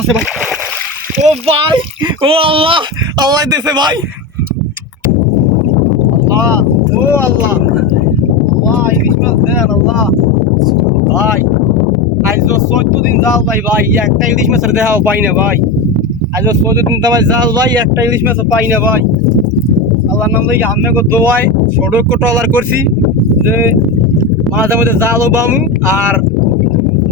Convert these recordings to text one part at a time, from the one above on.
আছে ভাই। ও ভাই, ও আল্লাহ, আল্লাহ দিয়েছে ভাই। আল্লাহ, ও আল্লাহ, আল্লাহ ইলিশ মাছ দেন আল্লাহ। ভাই আজ 14 দিন জাল ভাই, ভাই একটা ইলিশ মাছের দেখা পাই না ভাই। আজ 14 দিন তো ভাই জাল ভাই, একটা ইলিশ মাছ পাই না ভাই। আল্লাহ নাম লই আমি দোয়ায় সড়ক ট্রলার করছি যে মাঝে মধ্যে জালও বামু আর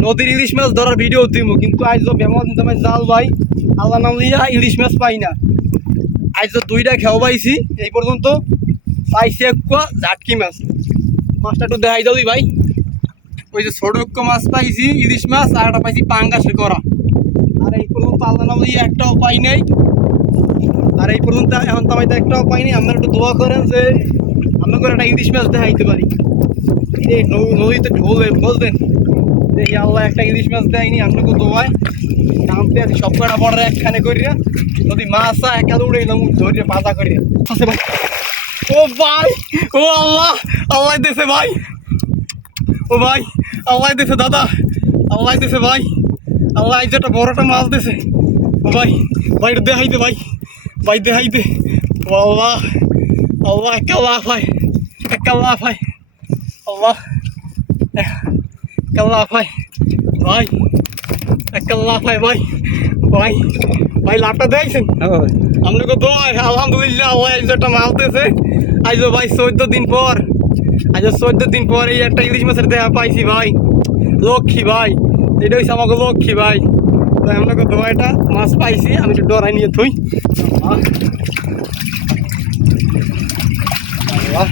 নদীর ইলিশ মাছ ধরার ভিডিও দিব, কিন্তু আজ বেমন তোমার জাল ভাই আল্লাহ নাম লইয়া ইলিশ মাছ পাই না। আজ 2টা খেও পাইছি এই পর্যন্ত, পাইছি একটা ঝাটকি মাছ। মাছটা একটু দেখাই দিলি ভাই। ওই যে ছোট মাছ পাইছি ইলিশ মাছ, আর একটা পাইছি পাঙ্গাসের করা। আর এই পর্যন্ত আল্লাহ নাম লইয়া একটাও পাই নাই। আর এই পর্যন্ত এখন তো আমি একটাও পাইনি। আপনারা একটু দোয়া করেন যে আমরা করে একটা ইলিশ মাছ দেখাইতে পারি। এই নদীতে বলবেন যে আল্লাহ একটা ইলিশ মাছ দেয়নি, আপনাকে দোয়ায় নামতে আছে সব কটা বড় একখানে করিয়া যদি মাছ একা উড়ে এলাম ধরিয়ে পাতা করিয়া আছে ভাই। ও ভাই, ও আল্লাহ, আল্লাহ দিয়েছে ভাই। ও ভাই আল্লাহ দিয়েছে দাদা, আল্লাহ দিয়েছে ভাই। আল্লাহ এই যে একটা বড়টা মাছ দিয়েছে। ও ভাই, ভাই এটা দেখাইতে ভাই, ভাই দেখাইতে। ও আল্লাহ, আল্লাহ একটা লাফ হয়, একটা লাফ হয় আল্লাহ, একটা লাফ হয় ভাই, একটা লাফ হয় ভাই। ভাই ভাই লাভটা দেখছেন আপনাকে তো আলহামদুলিল্লাহ আল্লাহ এই যে একটা মাছ দিয়েছে। আজ ভাই 14 দিন পর, আজ 14 দিন পর এই একটা ইলিশ মাছের দেখা পাইছি ভাই। লক্ষ্মী ভাই, এটা হচ্ছে আমাকে লক্ষ্মী ভাই। তাই আপনাকে তো একটা মাছ পাইছি, আমি একটু ডরাই নিয়ে থুই। আল্লাহ।